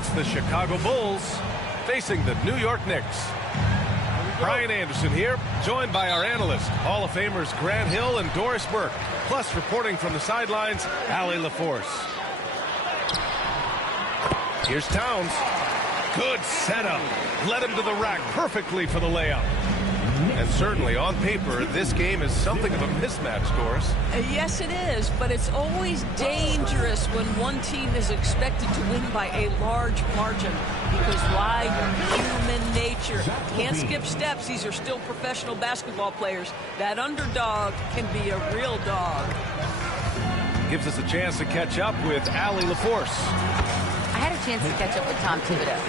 It's the Chicago Bulls facing the New York Knicks. Brian Anderson here, joined by our analysts, Hall of Famers Grant Hill and Doris Burke, plus reporting from the sidelines, Allie LaForce. Here's Towns. Good setup. Led him to the rack perfectly for the layup. And certainly on paper, this game is something of a mismatch, Doris. Yes, it is, but it's always dangerous when one team is expected to win by a large margin. Because why? Human nature. Can't skip steps. These are still professional basketball players. That underdog can be a real dog. Gives us a chance to catch up with Allie LaForce. I had a chance to catch up with Tom Thibodeau.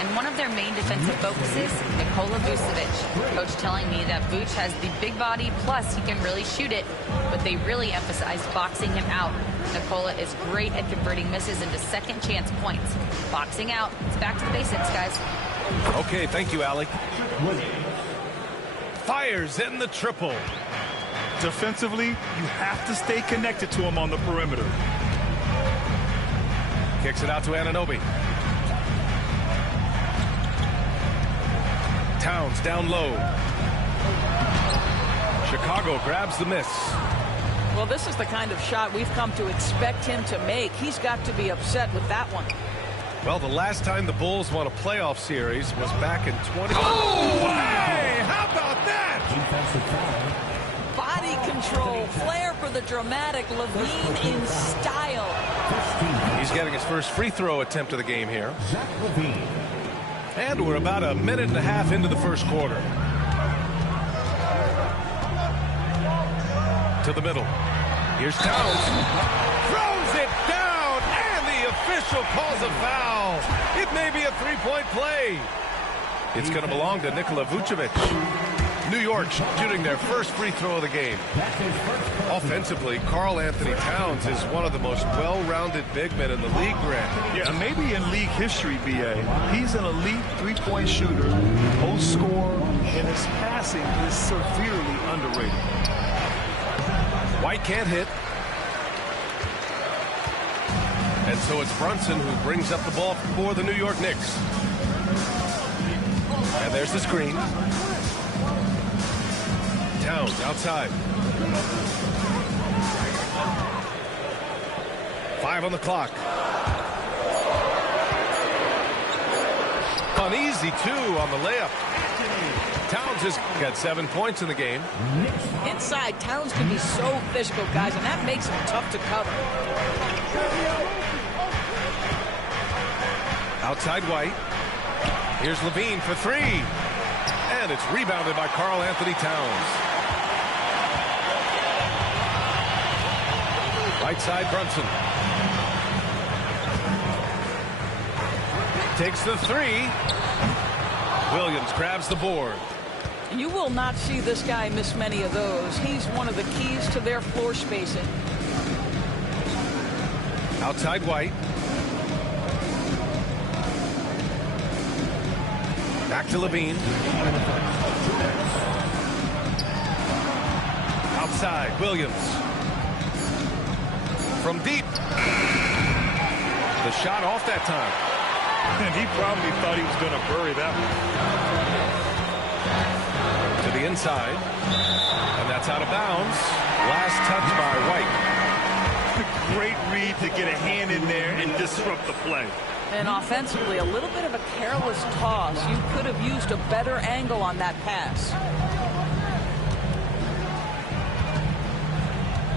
And one of their main defensive focuses, Nikola Vucevic. Coach telling me that Vuce has the big body, plus he can really shoot it, but they really emphasize boxing him out. Nikola is great at converting misses into second chance points. Boxing out. It's back to the basics, guys. Okay, thank you, Allie. Fires in the triple. Defensively, you have to stay connected to him on the perimeter. Kicks it out to Anunoby. Towns down low. Chicago grabs the miss. Well, this is the kind of shot we've come to expect him to make. He's got to be upset with that one. Well, the last time the Bulls won a playoff series was back in 20... Oh, hey! How about that? Body control, flair for the dramatic, Levine in style. He's getting his first free throw attempt of the game here. And we're about a minute and a half into the first quarter. To the middle. Here's Towns. Throws it down, and the official calls a foul. It may be a three-point play. It's going to belong to Nikola Vucevic. New York shooting their first free throw of the game. Offensively, Karl Anthony Towns is one of the most well-rounded big men in the league, Grant. Yeah, maybe in league history, B.A. He's an elite three-point shooter, post scorer, and his passing is severely underrated. White can't hit. And so it's Brunson who brings up the ball for the New York Knicks. And there's the screen. Towns outside. 5 on the clock. Uneasy 2 on the layup. Towns has got 7 points in the game. Inside, Towns can be so physical, guys, and that makes him tough to cover. Outside White. Here's Levine for 3. And it's rebounded by Karl Anthony Towns. Right side, Brunson. Takes the 3. Williams grabs the board. You will not see this guy miss many of those. He's one of the keys to their floor spacing. Outside White. Back to Levine. Outside, Williams. From deep. The shot off that time. And he probably thought he was going to bury that one. To the inside. And that's out of bounds. Last touch by White. Great read to get a hand in there and disrupt the play. And offensively, a little bit of a careless toss. You could have used a better angle on that pass.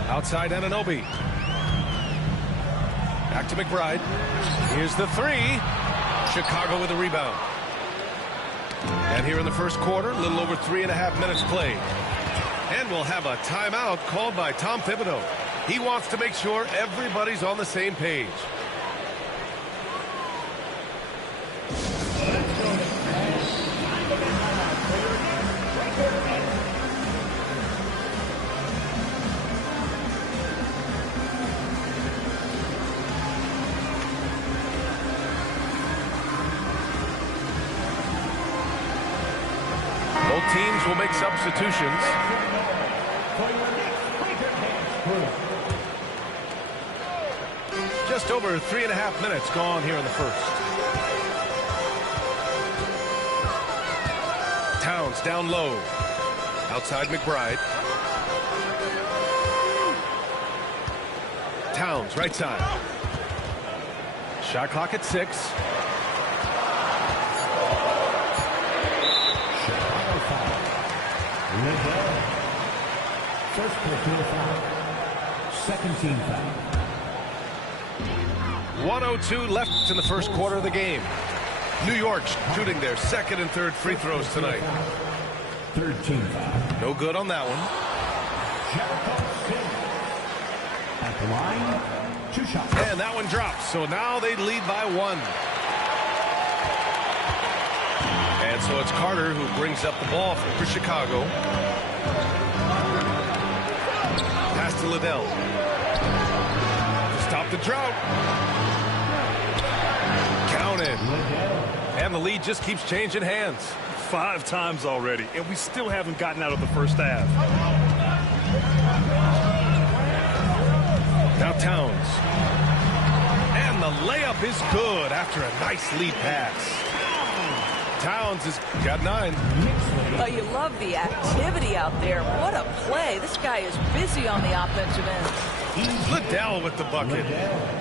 Outside Anunoby. Back to McBride. Here's the 3. Chicago with a rebound. And here in the first quarter, a little over 3.5 minutes played. And we'll have a timeout called by Tom Thibodeau. He wants to make sure everybody's on the same page. Both teams will make substitutions. Just over 3.5 minutes gone here in the first. Towns down low. Outside McBride. Towns, right side. Shot clock at 6. First personal foul. Second team foul. 1:02 left in the first quarter of the game. New York shooting their second and third free throws tonight. Third team foul. No good on that one. At the line, 2 shots. And that one drops. So now they lead by 1. And so it's Carter who brings up the ball for Chicago. Pass to Liddell. To stop the drought. Counted. And the lead just keeps changing hands. 5 times already, and we still haven't gotten out of the first half. Now Towns. And the layup is good after a nice lead pass. Towns has got 9. Oh, you love the activity out there. What a play. This guy is busy on the offensive end. Liddell with the bucket.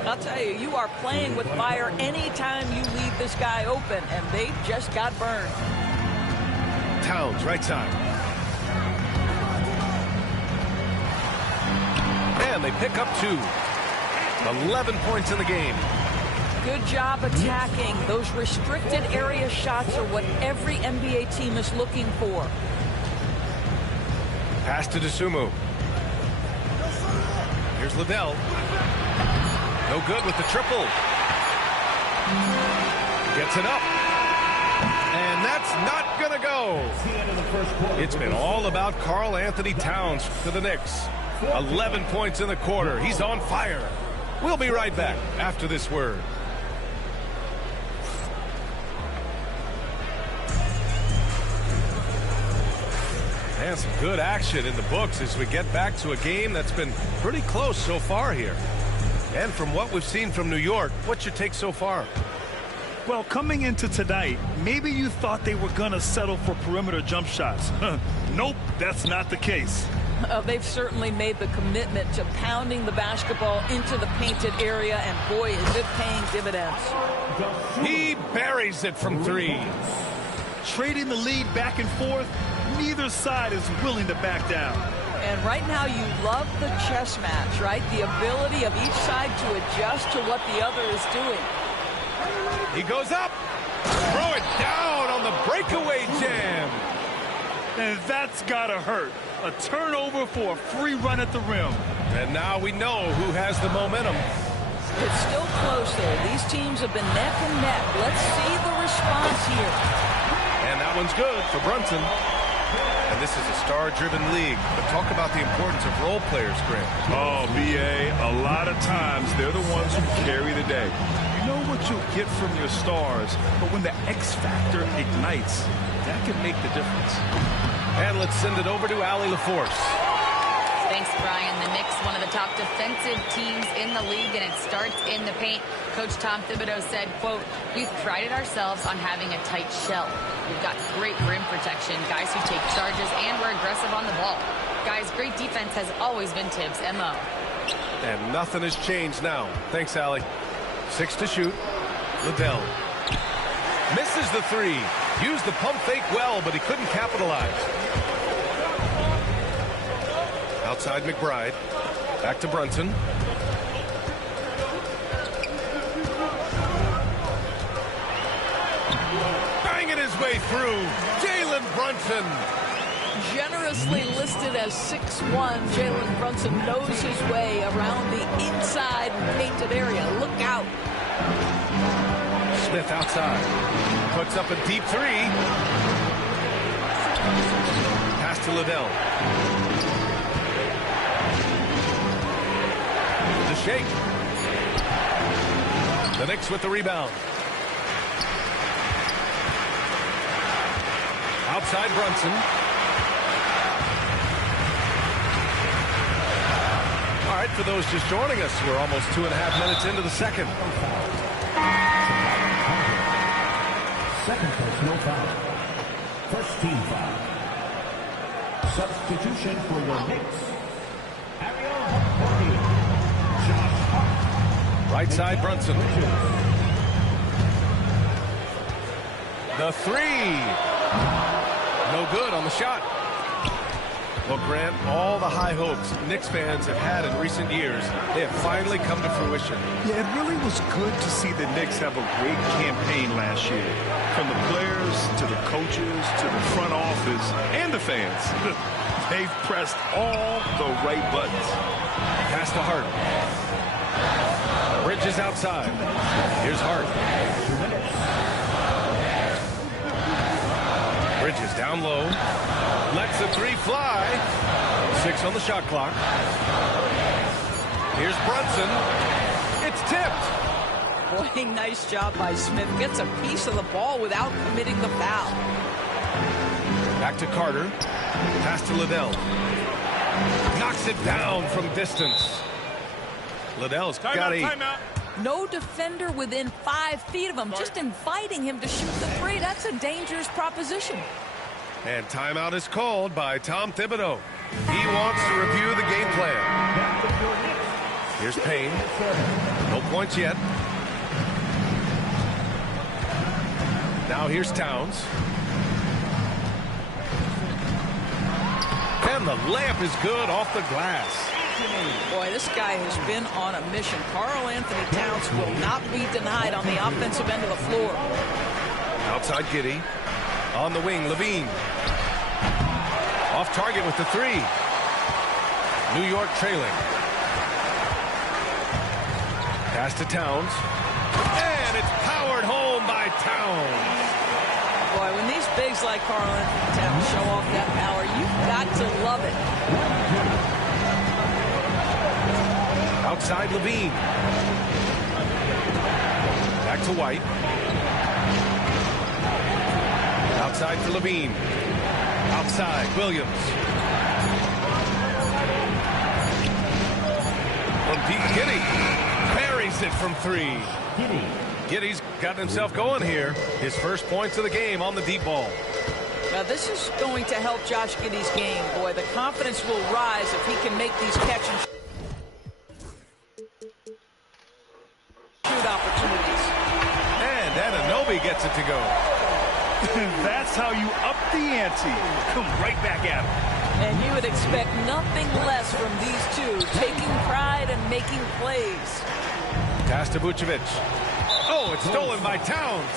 I'll tell you, you are playing with fire anytime you leave this guy open, and they just got burned. Towns, right side. And they pick up 2. 11 points in the game. Good job attacking. Those restricted area shots are what every NBA team is looking for. Pass to DeSumo. Here's Liddell. No good with the triple. Gets it up. And that's not going to go. It's been all about Karl Anthony Towns for the Knicks. 11 points in the quarter. He's on fire. We'll be right back after this word. And some good action in the books as we get back to a game that's been pretty close so far here. And from what we've seen from New York, what's your take so far? Well, coming into tonight, maybe you thought they were going to settle for perimeter jump shots. Nope, that's not the case. They've certainly made the commitment to pounding the basketball into the painted area, and boy, is it paying dividends. He buries it from 3. Trading the lead back and forth, neither side is willing to back down. And right now you love the chess match, right? The ability of each side to adjust to what the other is doing. He goes up. Throw it down on the breakaway jam. And that's gotta hurt. A turnover for a free run at the rim. And now we know who has the momentum. It's still close there. These teams have been neck and neck. Let's see the response here. And that one's good for Brunson. And this is a star-driven league. But talk about the importance of role players, Grant. Oh, B.A., a lot of times they're the ones who carry the day. You know what you'll get from your stars, but when the X factor ignites, that can make the difference. And let's send it over to Allie LaForce. Thanks, Brian. The Knicks, one of the top defensive teams in the league, and it starts in the paint. Coach Tom Thibodeau said, quote, "We've prided ourselves on having a tight shell. We've got great rim protection, guys who take charges, and we're aggressive on the ball. Guys, great defense has always been Tibbs' MO." And nothing has changed now. Thanks, Allie. 6 to shoot. Liddell. Misses the 3. Used the pump fake well, but he couldn't capitalize. Outside McBride. Back to Brunson. Banging his way through. Jalen Brunson. Generously listed as 6'1", Jalen Brunson knows his way around the inside painted area. Look out. Smith outside. Puts up a deep 3. Pass to Liddell. The shake. The Knicks with the rebound. Outside Brunson. All right, for those just joining us, we're almost 2.5 minutes into the second. Second personal foul. First team foul. Substitution for your Knicks. Right side, Brunson. The three. No good on the shot. Well, Grant, all the high hopes Knicks fans have had in recent years, they have finally come to fruition. Yeah, it really was good to see the Knicks have a great campaign last year. From the players to the coaches to the front office and the fans. They've pressed all the right buttons. Pass to Hart. Bridges outside. Here's Hart. Bridges down low. Lets the three fly. 6 on the shot clock. Here's Brunson. It's tipped. Boy, nice job by Smith. Gets a piece of the ball without committing the foul. Back to Carter. Pass to Liddell. Knocks it down from distance. Liddell's got 8. No defender within 5 feet of him. Just inviting him to shoot the three. That's a dangerous proposition. And timeout is called by Tom Thibodeau. He wants to review the game plan. Here's Payne. No points yet. Now here's Towns. And the layup is good off the glass. Boy, this guy has been on a mission. Karl Anthony Towns will not be denied on the offensive end of the floor. Outside Giddey. On the wing, Levine. Off target with the three. New York trailing. Pass to Towns. And it's powered home by Towns. Boy, when these bigs like Karl Anthony Towns show off that power, you've got to love it. Outside Levine. Back to White. Outside for Levine. Outside, Williams. From deep, Giddey buries it from 3. Giddey's got himself going here. His first points of the game on the deep ball. Now, this is going to help Josh Giddey's game. Boy, the confidence will rise if he can make these catch and shoot opportunities. And Anunoby gets it to go. That's how you up the ante. Come right back at him. And you would expect nothing less from these two, taking pride and making plays. Pass to Vucevic. Oh, it's stolen by Towns.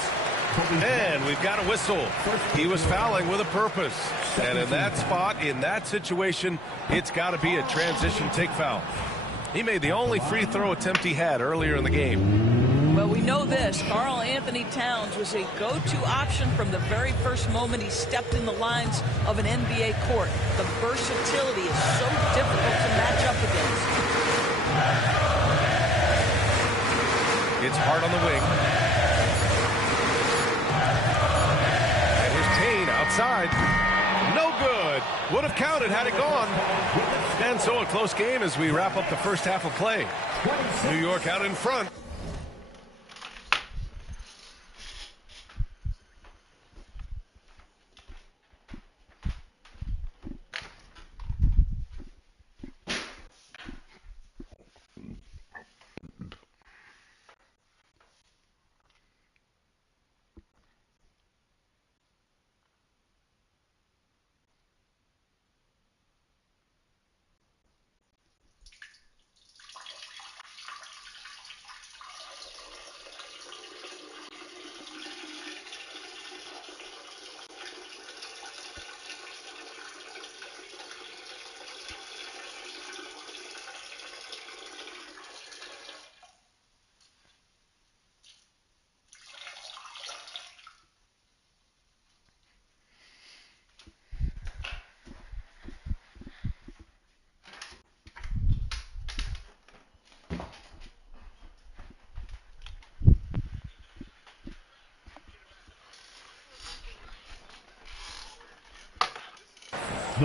And we've got a whistle. He was fouling with a purpose. And in that spot, in that situation, it's got to be a transition take foul. He made the only free throw attempt he had earlier in the game. Well, we know this. Karl Anthony Towns was a go-to option from the very first moment he stepped in the lines of an NBA court. The versatility is so difficult to match up against. It's Hart on the wing. And here's Payne outside. No good. Would have counted had it gone. And so a close game as we wrap up the first half of play. New York out in front.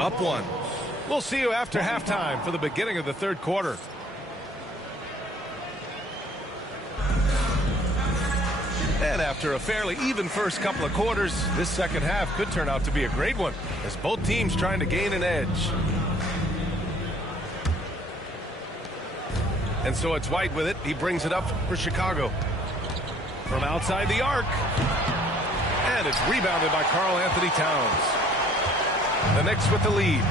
Up 1. We'll see you after halftime for the beginning of the third quarter. And after a fairly even first couple of quarters, this second half could turn out to be a great one, as both teams trying to gain an edge. And so it's White with it. He brings it up for Chicago. From outside the arc. And it's rebounded by Karl Anthony Towns. The Knicks with the lead.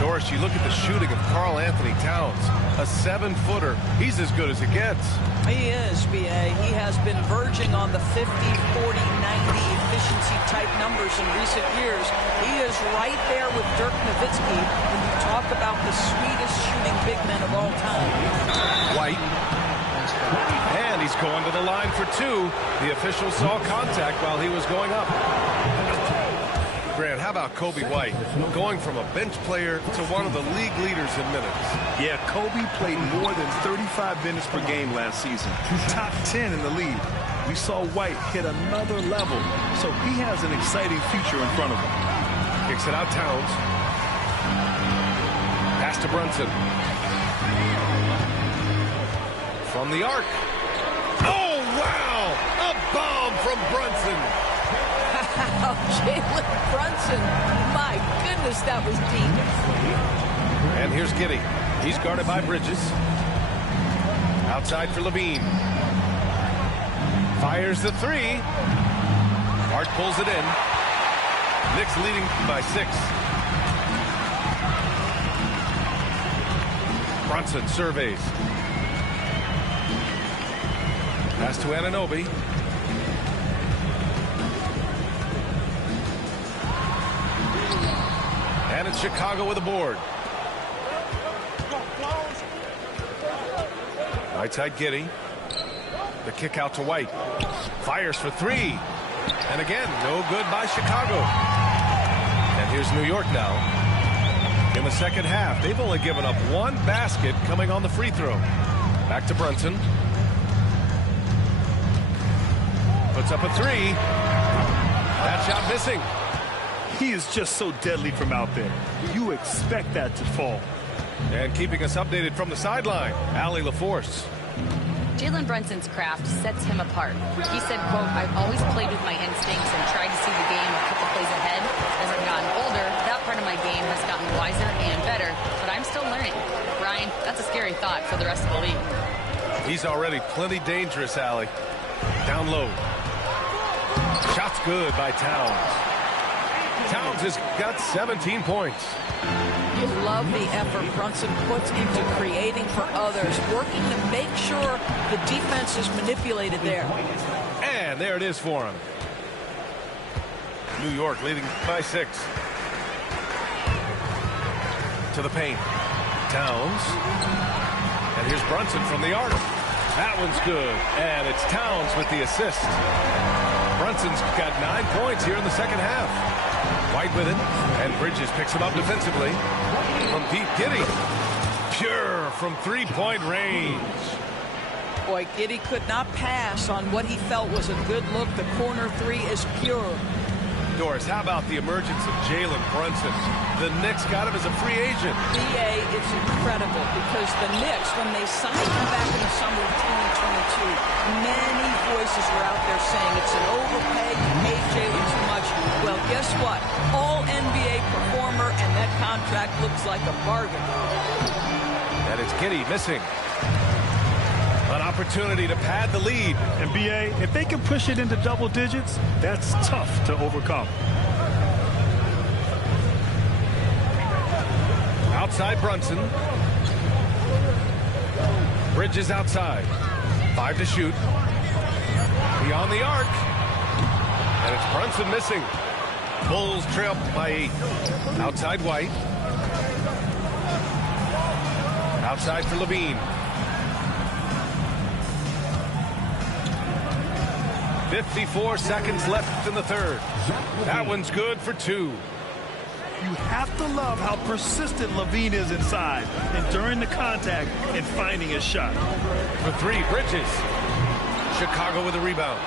Doris, you look at the shooting of Karl Anthony Towns. A 7-footer. He's as good as it gets. He is, B.A. He has been verging on the 50, 40, 90 efficiency type numbers in recent years. He is right there with Dirk Nowitzki when you talk about the sweetest shooting big men of all time. White. And he's going to the line for two. The official saw contact while he was going up. Grant, how about Kobe White going from a bench player to one of the league leaders in minutes? Yeah, Kobe played more than 35 minutes per game last season. Top 10 in the league. We saw White hit another level, so he has an exciting future in front of him. Kicks it out, Towns. Pass to Brunson. From the arc. Oh, wow! A bomb from Brunson. Jalen Brunson. My goodness, that was deep. And here's Giddey. He's guarded by Bridges. Outside for Levine. Fires the three. Hart pulls it in. Knicks leading by 6. Brunson surveys. Pass to Anunoby. And it's Chicago with a board. Right side Giddey. The kick out to White. Fires for 3. And again, no good by Chicago. And here's New York now. In the second half, they've only given up 1 basket coming on the free throw. Back to Brunson. Puts up a 3. That shot missing. He is just so deadly from out there. You expect that to fall. And keeping us updated from the sideline, Allie LaForce. Jalen Brunson's craft sets him apart. He said, quote, "I've always played with my instincts and tried to see the game a couple plays ahead. As I've gotten older, that part of my game has gotten wiser and better, but I'm still learning." Brian, that's a scary thought for the rest of the league. He's already plenty dangerous, Allie. Down low. Shot's good by Towns. Towns has got 17 points. You love the effort Brunson puts into creating for others, working to make sure the defense is manipulated there. And there it is for him. New York leading by 6. To the paint. Towns. And here's Brunson from the arc. That one's good. And it's Towns with the assist. Brunson's got 9 points here in the second half. White with it, and Bridges picks him up defensively. From deep, Giddey. Pure from 3-point range. Boy, Giddey could not pass on what he felt was a good look. The corner 3 is pure. Doris, how about the emergence of Jalen Brunson? The Knicks got him as a free agent. BA, it's incredible because the Knicks, when they signed him back in the summer of 2022, many voices were out there saying it's an overpay, you paid Jalen too much. Well, guess what? All NBA performer, and that contract looks like a bargain. And it's Giddey missing. An opportunity to pad the lead. And BA, if they can push it into double digits, that's tough to overcome. Outside Brunson. Bridges outside. 5 to shoot. Beyond the arc. And it's Brunson missing. Bulls trail by 8. Outside White. Outside for Levine. 54 seconds left in the third. That one's good for 2. You have to love how persistent Levine is inside and during the contact and finding his shot. For 3, Bridges. Chicago with a rebound.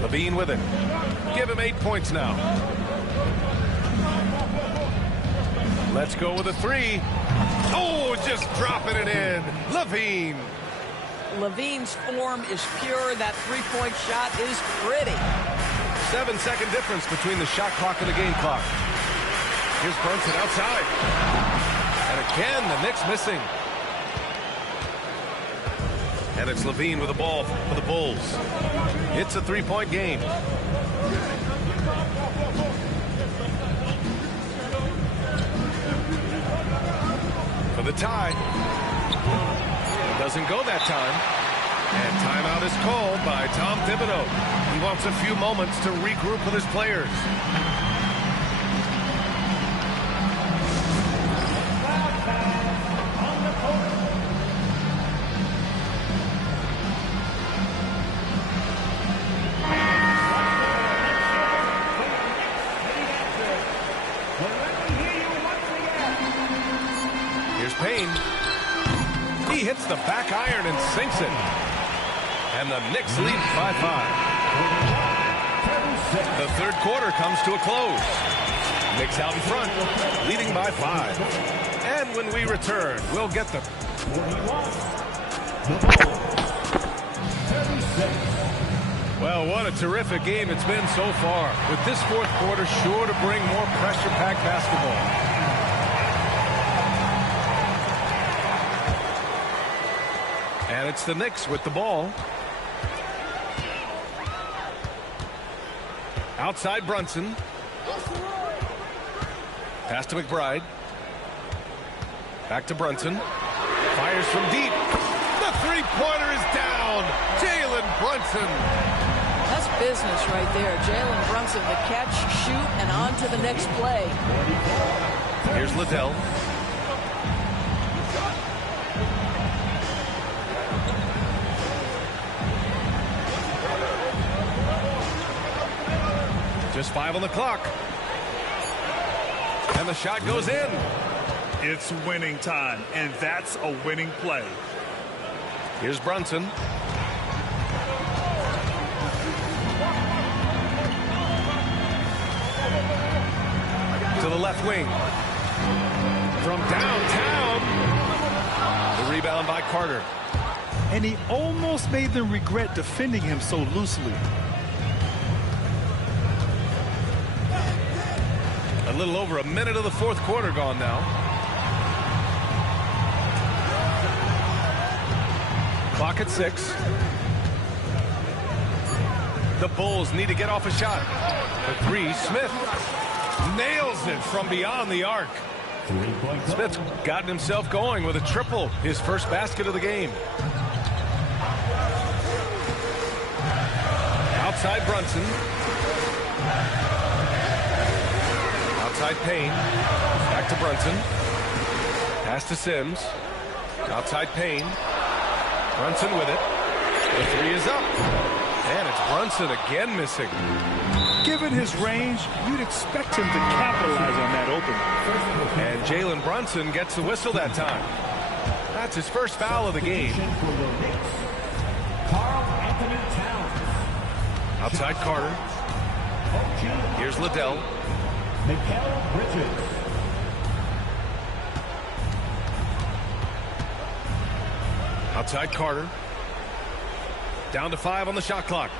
Levine with it. Give him 8 points now. Let's go with a 3. Oh, just dropping it in. Levine. Levine's form is pure. That three-point shot is pretty. 7-second difference between the shot clock and the game clock. Here's Brunson outside. And again, the Knicks missing. And it's Levine with the ball for the Bulls. It's a three-point game. For the tie. Doesn't go that time. And timeout is called by Tom Thibodeau. He wants a few moments to regroup with his players. He hits the back iron and sinks it. And the Knicks lead 5-5. The third quarter comes to a close. Knicks out in front, leading by 5. And when we return, we'll get the... Well, what a terrific game it's been so far. With this fourth quarter sure to bring more pressure-packed basketball. And it's the Knicks with the ball. Outside Brunson. Pass to McBride. Back to Brunson. Fires from deep. The three-pointer is down. Jalen Brunson. That's business right there. Jalen Brunson, the catch, shoot, and on to the next play. Here's Liddell. Just 5 on the clock. And the shot goes in. It's winning time, and that's a winning play. Here's Brunson. To the left wing. From downtown. The rebound by Carter. And he almost made them regret defending him so loosely. A little over a minute of the fourth quarter gone now. Clock at 6. The Bulls need to get off a shot. The three, Smith nails it from beyond the arc. Smith's gotten himself going with a triple, his first basket of the game. Outside Brunson. Outside Payne. Back to Brunson. Pass to Sims. Outside Payne. Brunson with it. The three is up. And it's Brunson again missing. Given his range, you'd expect him to capitalize on that opening. And Jalen Brunson gets the whistle that time. That's his first foul of the game. Outside Carter. Here's Liddell. Outside Carter. Down to 5 on the shot clock.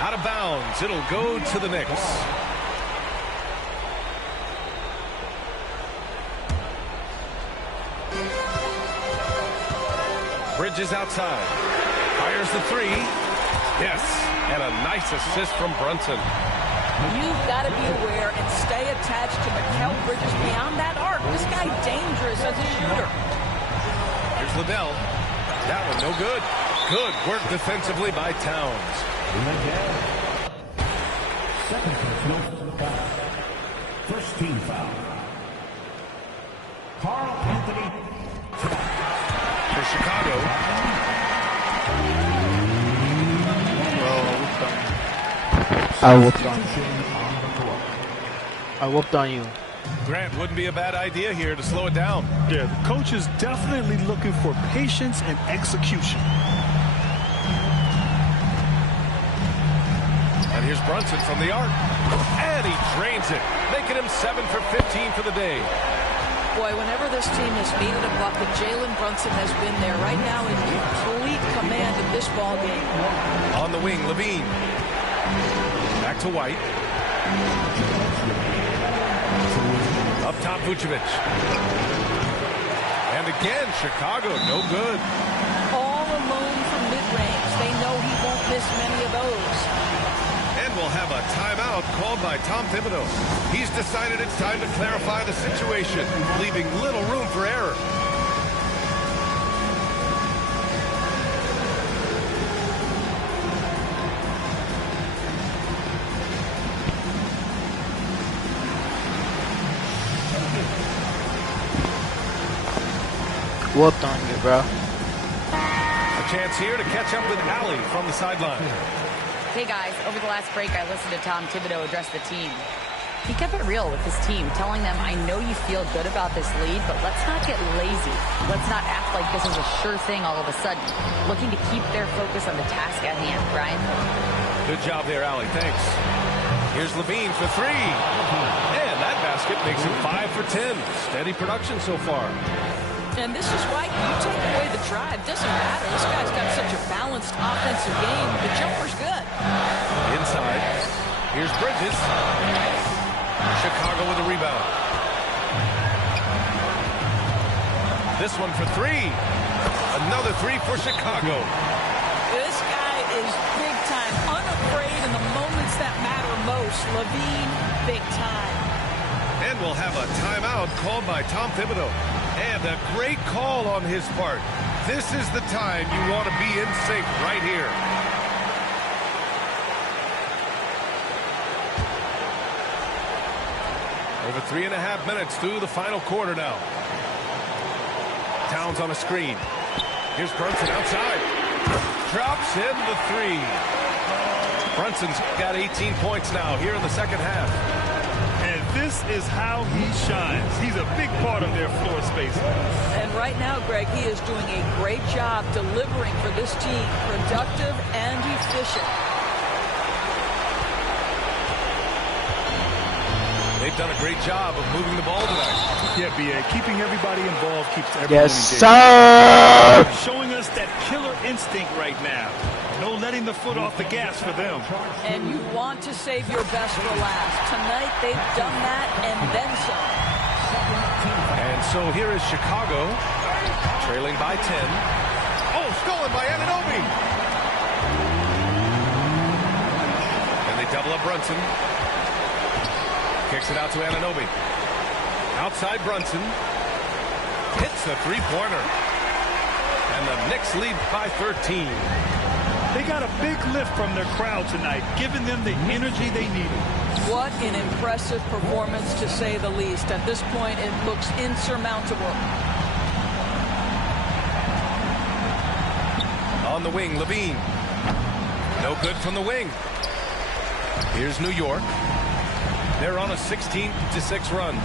Out of bounds. It'll go to the Knicks. Bridges outside. Fires the three. Yes. And a nice assist from Brunson. You've got to be aware and stay attached to Mikal Bridges beyond that arc. This guy dangerous as a shooter. Here's Liddell. That one no good. Good work defensively by Towns. Second personal foul. First team foul. Carl Anthony For Chicago. I whooped on you. I whooped on you. Grant, wouldn't be a bad idea here to slow it down. Yeah, the coach is definitely looking for patience and execution. And here's Brunson from the arc. And he drains it, making him 7 for 15 for the day. Boy, whenever this team has needed a bucket, Jalen Brunson has been there. Right now in complete command of this ball game. On the wing, Levine. Back to White. Up top, Vucevic. And again, Chicago, no good. All alone from mid-range. They know he won't miss many of those. And we'll have a timeout called by Tom Thibodeau. He's decided it's time to clarify the situation, leaving little room for error. Whooped on you, bro. A chance here to catch up with Allie from the sideline. Hey guys, over the last break I listened to Tom Thibodeau address the team. He kept it real with his team, telling them, I know you feel good about this lead, but let's not get lazy. Let's not act like this is a sure thing all of a sudden. Looking to keep their focus on the task at hand, Brian. Good job there, Allie. Thanks. Here's Levine for three. And that basket makes him 5 for 10. Steady production so far. And this is why you take away the drive. Doesn't matter. This guy's got such a balanced offensive game. The jumper's good. Inside. Here's Bridges. Chicago with a rebound. This one for three. Another three for Chicago. This guy is big time, unafraid in the moments that matter most. Levine, big time. And we'll have a timeout called by Tom Thibodeau. And a great call on his part. This is the time you want to be in sync right here. Over 3.5 minutes through the final quarter now. Towns on a screen. Here's Brunson outside. Drops in the three. Brunson's got 18 points now here in the second half. And this is how he shines. He's a big part of their floor space. And right now, Greg, he is doing a great job delivering for this team. Productive and efficient. They've done a great job of moving the ball tonight. Yeah, B.A. Keeping everybody involved keeps everyone Yes, engaged. sir! Showing us that killer instinct right now. No letting the foot off the gas for them. And you want to save your best for last. Tonight, they've done that and then some. And so here is Chicago, trailing by 10. Oh, stolen by Anunoby. And they double up Brunson. Kicks it out to Anunoby. Outside Brunson. Hits the three-pointer. And the Knicks lead by 13. They got a big lift from their crowd tonight, giving them the energy they needed. What an impressive performance, to say the least. At this point, it looks insurmountable. On the wing, Levine. No good from the wing. Here's New York. They're on a 16-6 run.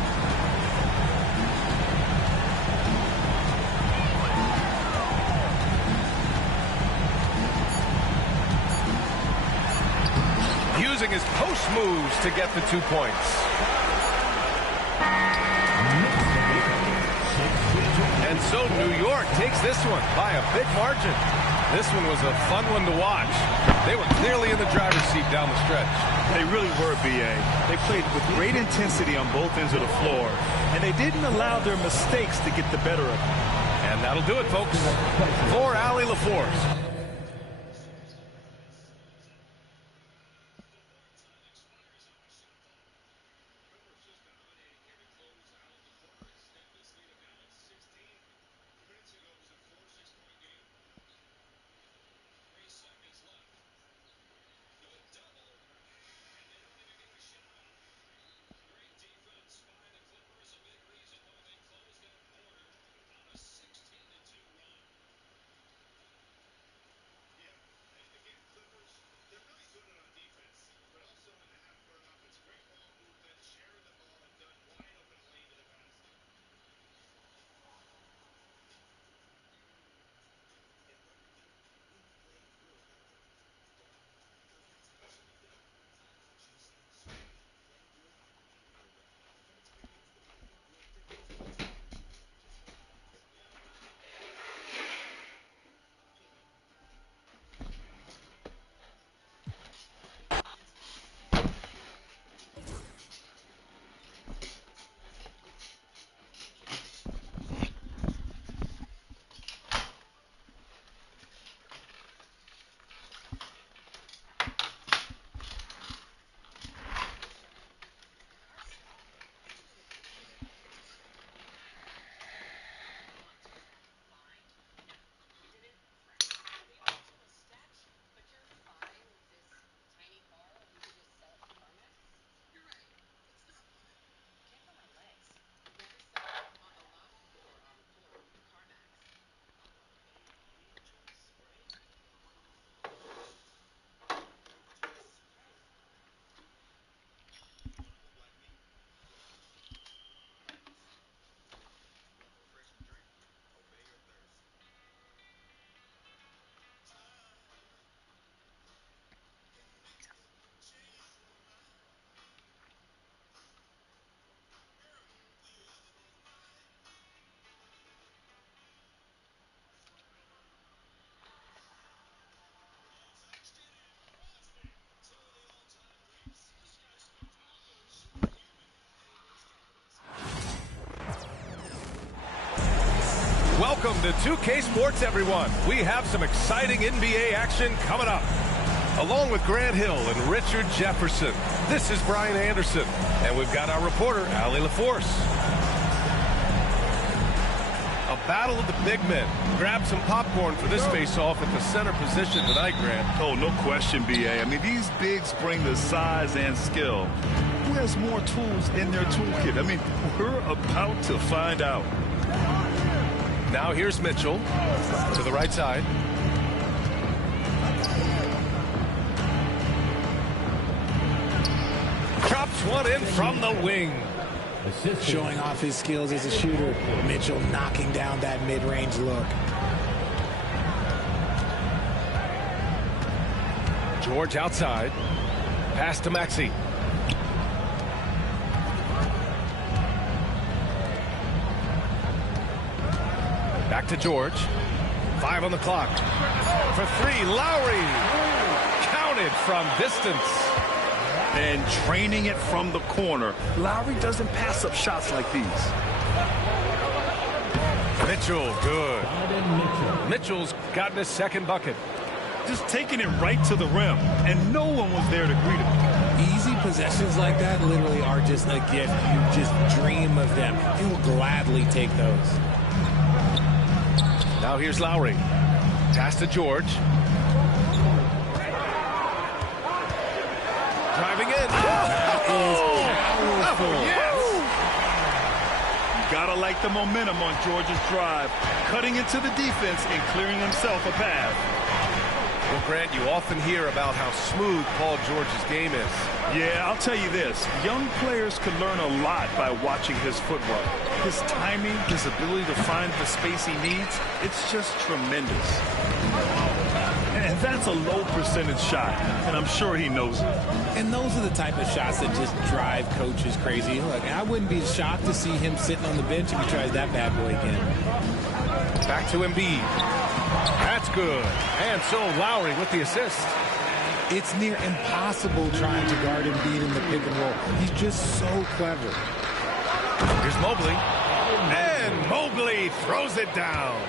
Using his post moves to get the 2 points. And so New York takes this one by a big margin. This one was a fun one to watch. They were clearly in the driver's seat down the stretch. They really were, B.A. They played with great intensity on both ends of the floor, and they didn't allow their mistakes to get the better of them. And that'll do it, folks, for Allie LaForce. Welcome to 2K Sports, everyone. We have some exciting NBA action coming up. Along with Grant Hill and Richard Jefferson, this is Brian Anderson, and we've got our reporter, Allie LaForce. A battle of the big men. Grab some popcorn for this face-off at the center position tonight, Grant. Oh, no question, B.A. I mean, these bigs bring the size and skill. Who has more tools in their toolkit? I mean, we're about to find out. Now here's Mitchell to the right side. Chops one in from the wing. Showing off his skills as a shooter. Mitchell knocking down that mid-range look. George outside. Pass to Maxey. Back to George. 5 on the clock. For 3, Lowry. Counted from distance. And training it from the corner. Lowry doesn't pass up shots like these. Mitchell, good. Mitchell's gotten his second bucket. Just taking it right to the rim, and no one was there to greet him. Easy possessions like that literally are just a gift. You just dream of them. You will gladly take those. Now here's Lowry. Pass to George. Driving in. That is powerful. Yes. You gotta like the momentum on George's drive, cutting into the defense and clearing himself a path. Well, Grant, you often hear about how smooth Paul George's game is. Yeah, I'll tell you this. Young players can learn a lot by watching his footwork. His timing, his ability to find the space he needs, it's just tremendous. And that's a low percentage shot, and I'm sure he knows it. And those are the type of shots that just drive coaches crazy. Look, I wouldn't be shocked to see him sitting on the bench if he tries that bad boy again. Back to Embiid. That's good. And so Lowry with the assist. It's near impossible trying to guard Embiid in the pick and roll. He's just so clever. Here's Mobley. And Mobley throws it down.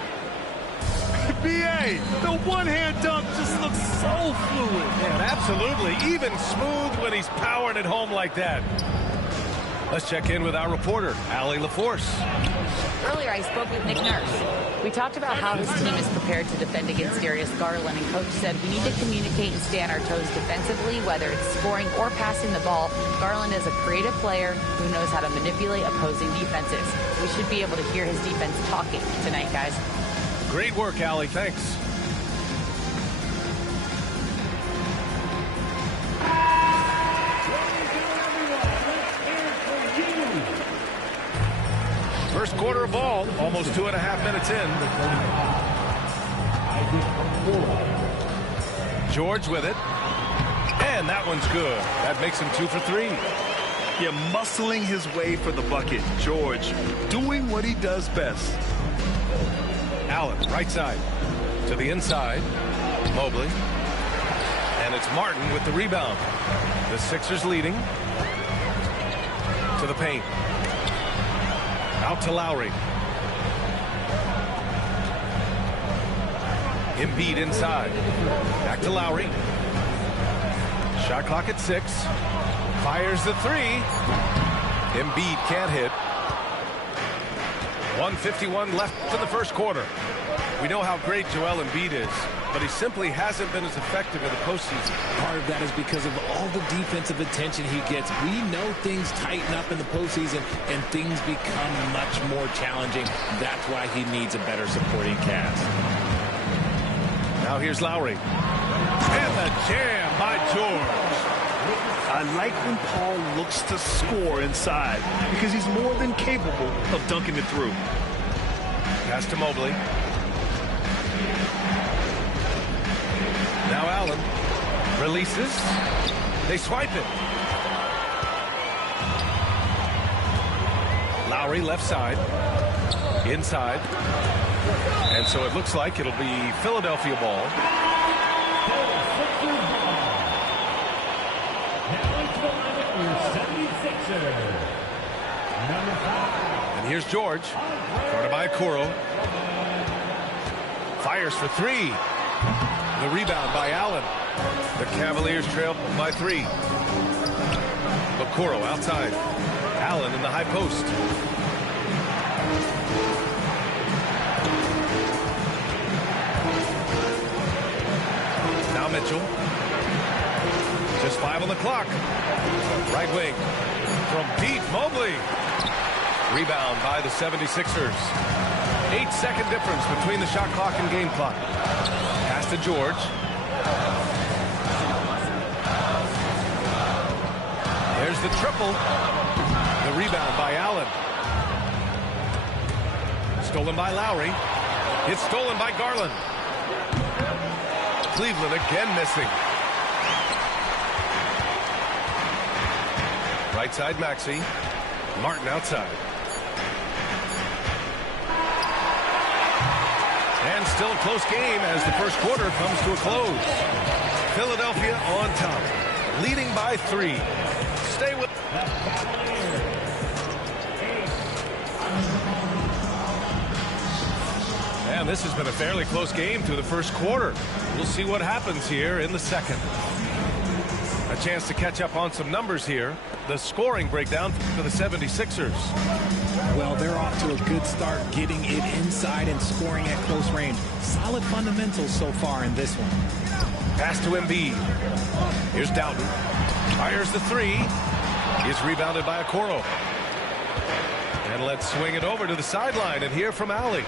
B.A., the one-hand dunk just looks so fluid. And absolutely, even smooth when he's powering it home like that. Let's check in with our reporter, Allie LaForce. Earlier, I spoke with Nick Nurse. We talked about how his team is prepared to defend against Darius Garland, and Coach said we need to communicate and stay on our toes defensively, whether it's scoring or passing the ball. Garland is a creative player who knows how to manipulate opposing defenses. We should be able to hear his defense talking tonight, guys. Great work, Allie. Thanks. First quarter of ball, almost 2.5 minutes in. George with it. And that one's good. That makes him 2 for 3. Yeah, muscling his way for the bucket. George doing what he does best. Allen, right side. To the inside. Mobley. And it's Martin with the rebound. The Sixers leading. To the paint. Out to Lowry. Embiid inside. Back to Lowry. Shot clock at 6. Fires the 3. Embiid can't hit. 1:51 left in the first quarter. We know how great Joel Embiid is, but he simply hasn't been as effective in the postseason. Part of that is because of all the defensive attention he gets. We know things tighten up in the postseason and things become much more challenging. That's why he needs a better supporting cast. Now here's Lowry. And the jam by George. I like when Paul looks to score inside because he's more than capable of dunking it through. Pass to Mobley. Now Allen releases. They swipe it. Lowry left side. Inside. And so it looks like it'll be Philadelphia ball. And here's George. Guarded by Okoro. Fires for three. The rebound by Allen. The Cavaliers trail by 3. Okoro outside. Allen in the high post. Now Mitchell. Just 5 on the clock. Right wing. From deep, Mobley. Rebound by the 76ers. 8-second difference between the shot clock and game clock. Pass to George. There's the triple. The rebound by Allen. Stolen by Lowry. It's stolen by Garland. Cleveland again missing. Right side Maxey. Martin outside. And still a close game as the first quarter comes to a close. Philadelphia on top, leading by 3. Stay with. And this has been a fairly close game through the first quarter. We'll see what happens here in the second. A chance to catch up on some numbers here. The scoring breakdown for the 76ers. Well, they're off to a good start getting it inside and scoring at close range. Solid fundamentals so far in this one. Pass to Embiid. Here's Doughton. Fires the 3. He's rebounded by Okoro. And let's swing it over to the sideline and hear from Allie.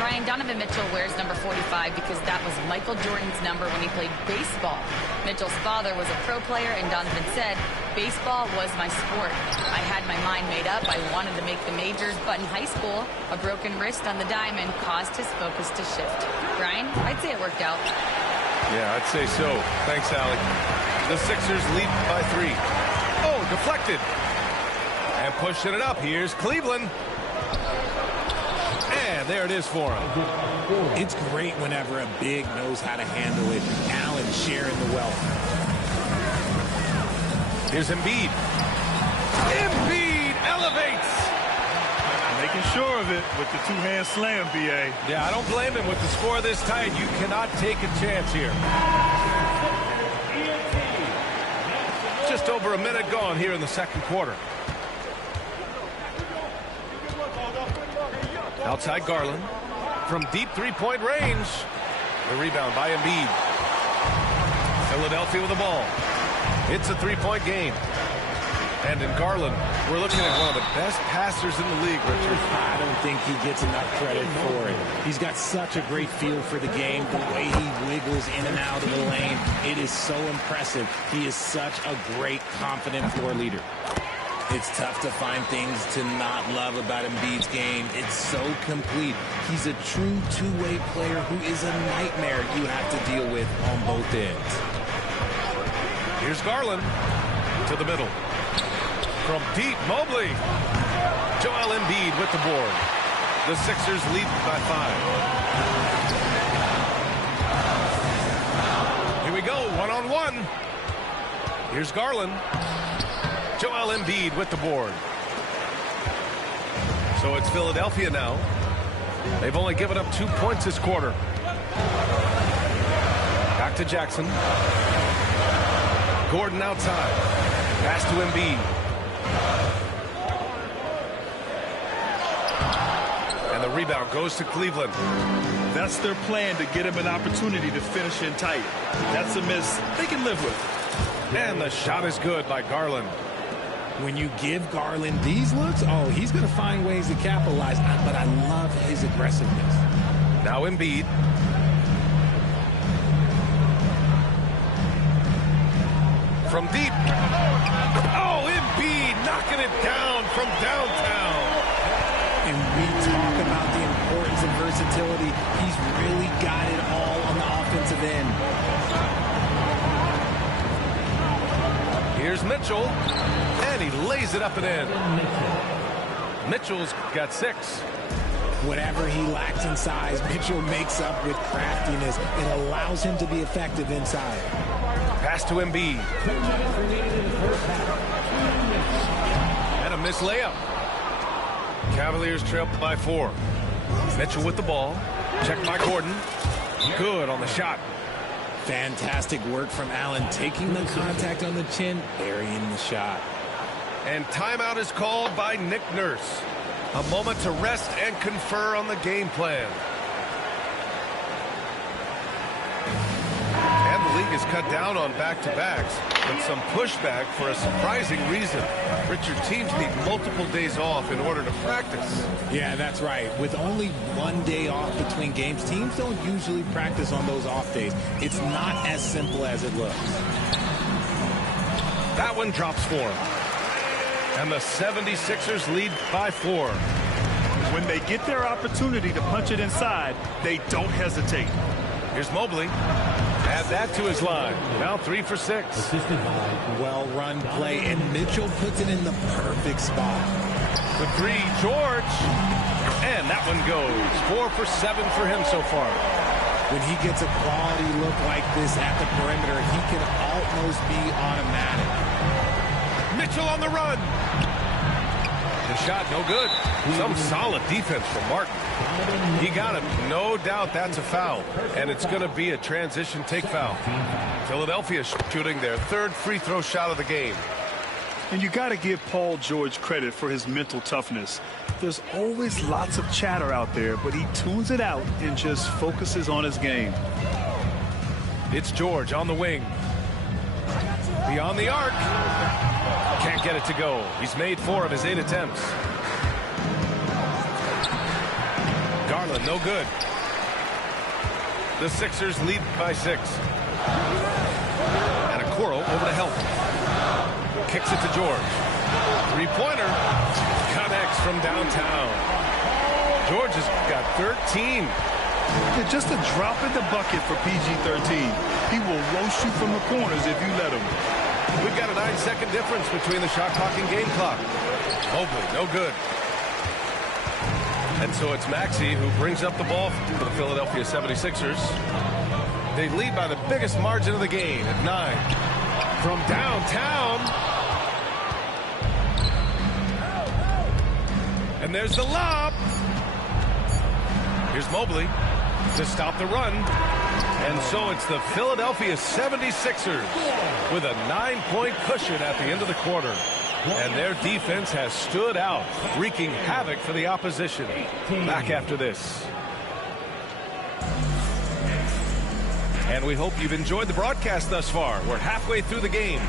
Brian, Donovan Mitchell wears number 45 because that was Michael Jordan's number when he played baseball. Mitchell's father was a pro player, and Donovan said, baseball was my sport. I had my mind made up. I wanted to make the majors, but in high school, a broken wrist on the diamond caused his focus to shift. Brian, I'd say it worked out. Yeah, I'd say so. Thanks, Allie. The Sixers lead by 3. Oh, deflected. And pushing it up. Here's Cleveland. And there it is for him. It's great whenever a big knows how to handle it. Allen sharing the wealth. Here's Embiid. Embiid elevates. Making sure of it with the two-hand slam, B.A. Yeah, I don't blame him with the score this tight. You cannot take a chance here. Just over a minute gone here in the second quarter. Outside Garland. From deep three-point range. The rebound by Embiid. Philadelphia with the ball. It's a three-point game. And in Garland, we're looking at one of the best passers in the league, Richard. I don't think he gets enough credit for it. He's got such a great feel for the game, the way he wiggles in and out of the lane. It is so impressive. He is such a great, confident floor leader. It's tough to find things to not love about Embiid's game. It's so complete. He's a true two-way player who is a nightmare you have to deal with on both ends. Here's Garland to the middle. From deep, Mobley. Joel Embiid with the board. The Sixers lead by 5. Here we go, one-on-one. Here's Garland. Joel Embiid with the board. So it's Philadelphia now. They've only given up 2 points this quarter. Back to Jackson. Gordon outside. Pass to Embiid. And the rebound goes to Cleveland. That's their plan, to get him an opportunity to finish in tight. That's a miss they can live with. And the shot is good by Garland. When you give Garland these looks, oh, he's going to find ways to capitalize. But I love his aggressiveness. Now Embiid. From deep. Oh, Embiid knocking it down from downtown. And we talk about the importance of versatility. He's really got it all on the offensive end. Here's Mitchell. And he lays it up and in. Mitchell's got 6. Whatever he lacks in size, Mitchell makes up with craftiness. It allows him to be effective inside. Pass to Embiid. And a missed layup. Cavaliers trail by 4. Mitchell with the ball. Check by Gordon. Good on the shot. Fantastic work from Allen, taking the contact on the chin, burying the shot. And timeout is called by Nick Nurse. A moment to rest and confer on the game plan. And the league has cut down on back-to-backs, but some pushback for a surprising reason. Richard, teams need multiple days off in order to practice. Yeah, that's right. With only 1 day off between games, teams don't usually practice on those off days. It's not as simple as it looks. That one drops for him. And the 76ers lead by 4. When they get their opportunity to punch it inside, they don't hesitate. Here's Mobley. Add that to his line. Now 3 for 6. Assisted by Well-run play, and Mitchell puts it in the perfect spot. The 3, George. And that one goes. 4 for 7 for him so far. When he gets a quality look like this at the perimeter, he can almost be automatic. Mitchell on the run. The shot no good. Some solid defense from Martin. He got him. No doubt that's a foul. And it's going to be a transition take foul. Philadelphia shooting their 3rd free throw shot of the game. And you got to give Paul George credit for his mental toughness. There's always lots of chatter out there, but he tunes it out and just focuses on his game. It's George on the wing. Beyond the arc. Can't get it to go. He's made 4 of his 8 attempts. Garland, no good. The Sixers lead by 6. And Okoro over to help. Kicks it to George. 3-pointer. Connects from downtown. George has got 13. Yeah, just a drop in the bucket for PG-13. He will roast you from the corners if you let him. We've got a 9-second difference between the shot clock and game clock. Mobley, no good. And so it's Maxey who brings up the ball for the Philadelphia 76ers. They lead by the biggest margin of the game at 9. From downtown. And there's the lob. Here's Mobley to stop the run. And so it's the Philadelphia 76ers with a 9-point cushion at the end of the quarter. And their defense has stood out, wreaking havoc for the opposition. Back after this. And we hope you've enjoyed the broadcast thus far. We're halfway through the game.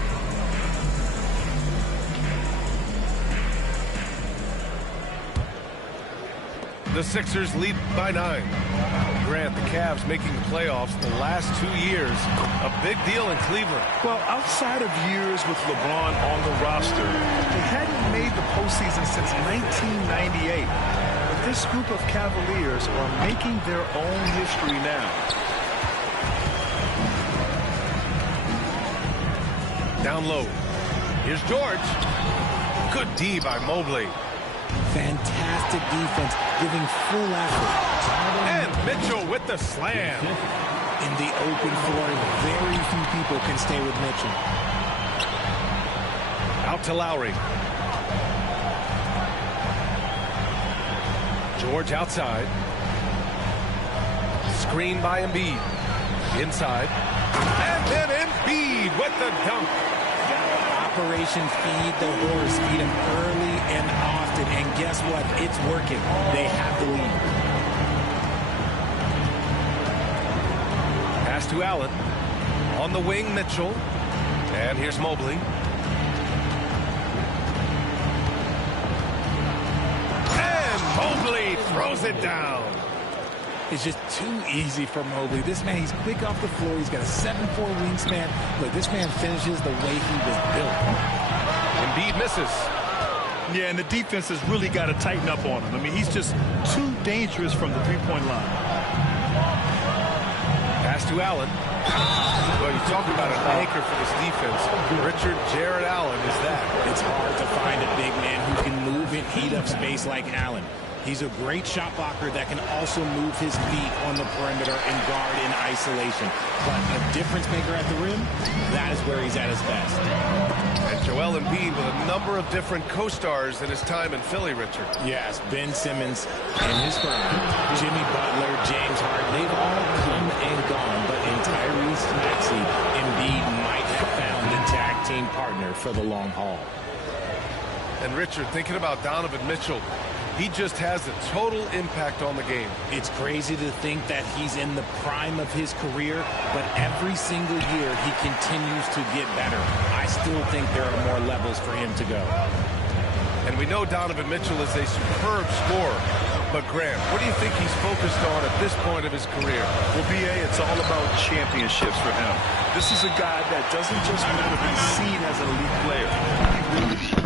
The Sixers lead by 9. Grant, the Cavs making the playoffs the last 2 years. A big deal in Cleveland. Well, outside of years with LeBron on the roster, they hadn't made the postseason since 1998. But this group of Cavaliers are making their own history now. Down low. Here's George. Good D by Mobley. Fantastic defense, giving full effort. And Mitchell with the slam. In the open floor, very few people can stay with Mitchell. Out to Lowry. George outside. Screen by Embiid. Inside. And then Embiid with the dunk. Operation Feed the Horse. Feed him early and often. And guess what? It's working. They have the lead. Pass to Allen. On the wing, Mitchell. And here's Mobley. And Mobley throws it down. It's just too easy for Mobley. This man, he's quick off the floor. He's got a 7'4" wingspan. Look, this man finishes the way he was built. Embiid misses. Yeah, and the defense has really got to tighten up on him. I mean, he's just too dangerous from the three-point line. Pass to Allen. Well, you talk about an anchor for this defense. Richard Jared Allen is that. It's hard to find a big man who can move and heat up space like Allen. He's a great shot blocker that can also move his feet on the perimeter and guard in isolation. But a difference maker at the rim, that is where he's at his best. And Joel Embiid with a number of different co-stars in his time in Philly, Richard. Yes, Ben Simmons and his firm, Jimmy Butler, James Harden, they've all come and gone. But in Tyrese Maxey, Embiid might have found the tag team partner for the long haul. And Richard, thinking about Donovan Mitchell, he just has a total impact on the game. It's crazy to think that he's in the prime of his career, but every single year he continues to get better. I still think there are more levels for him to go. And we know Donovan Mitchell is a superb scorer. But Graham, what do you think he's focused on at this point of his career? Well, B.A., it's all about championships for him. This is a guy that doesn't just want to be seen as an elite player. He really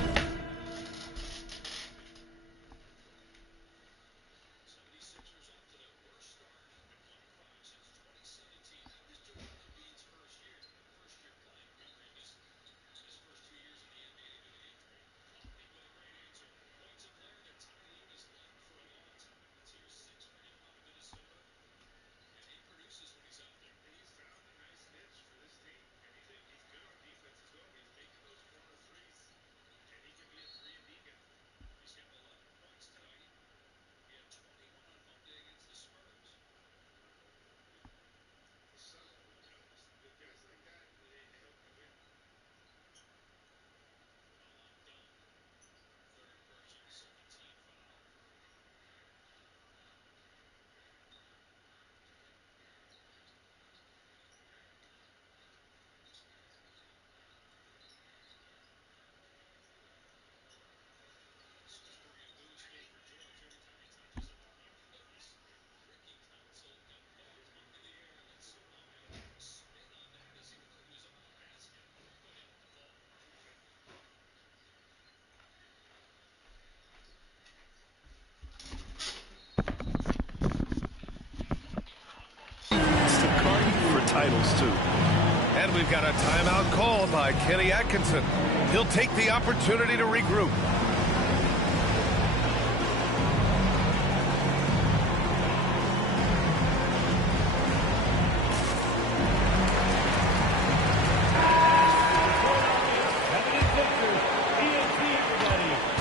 titles, too. And we've got a timeout called by Kenny Atkinson. He'll take the opportunity to regroup.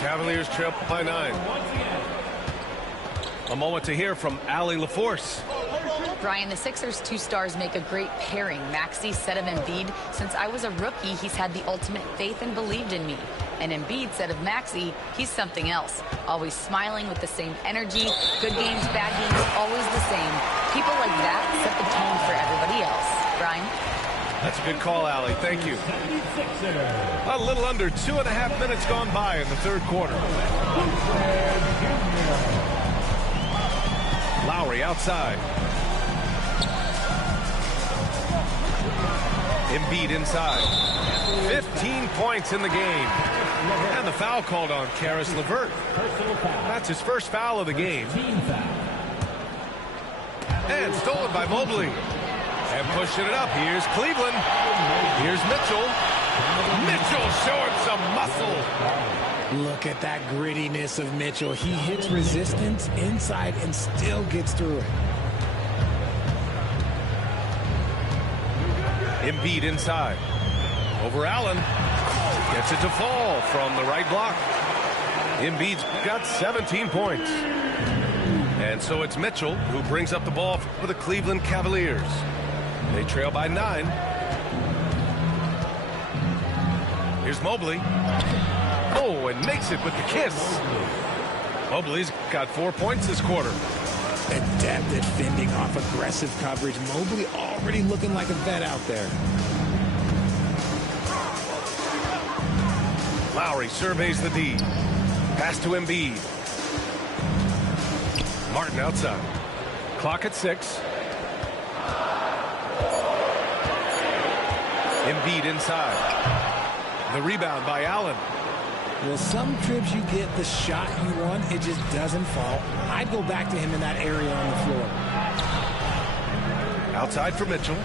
Cavaliers trail by 9. A moment to hear from Allie LaForce. Brian, the Sixers' two stars make a great pairing. Maxey said of Embiid, since I was a rookie, he's had the ultimate faith and believed in me. And Embiid said of Maxey, he's something else. Always smiling with the same energy. Good games, bad games, always the same. People like that set the tone for everybody else. Brian? That's a good call, Allie. Thank you. A little under 2.5 minutes gone by in the third quarter. Lowry outside. Embiid inside. 15 points in the game. And the foul called on Karis LeVert. That's his first foul of the game. And stolen by Mobley. And pushing it up. Here's Cleveland. Here's Mitchell. Mitchell showing some muscle. Look at that grittiness of Mitchell. He hits resistance inside and still gets through it. Embiid inside. Over Allen. Gets it to fall from the right block. Embiid's got 17 points. And so it's Mitchell who brings up the ball for the Cleveland Cavaliers. They trail by 9. Here's Mobley. Oh, and makes it with the kiss. Mobley's got 4 points this quarter. Adept at fending off aggressive coverage. Mobley already looking like a vet out there. Lowry surveys the D. Pass to Embiid. Martin outside. Clock at 6. Embiid inside. The rebound by Allen. Well, some trips you get the shot you want, it just doesn't fall. I'd go back to him in that area on the floor. Outside for Mitchell.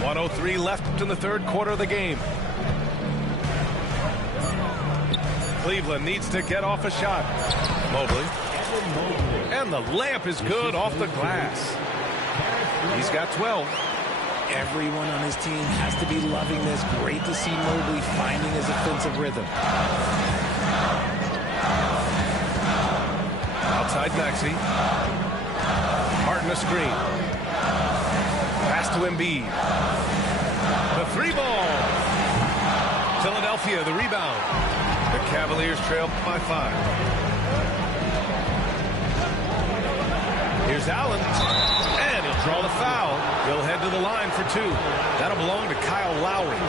1:03 left in the third quarter of the game. Cleveland needs to get off a shot. Mobley. And the layup is good off the glass. He's got 12. Everyone on his team has to be loving this. Great to see Mobley finding his offensive rhythm. Outside Maxey. Harden a screen. Pass to Embiid. The three ball. Philadelphia the rebound. The Cavaliers trail by 5. Here's Allen. And he'll draw the foul. He'll head to the line for 2. That'll belong to Kyle Lowry.